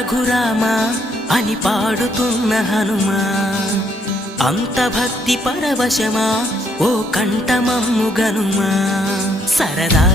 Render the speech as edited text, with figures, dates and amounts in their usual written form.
రఘురామా అని పాడుతున్న హనుమా, అంత భక్తి పరవశమా ఓ కంఠమమ్ము గనుమా. సరదా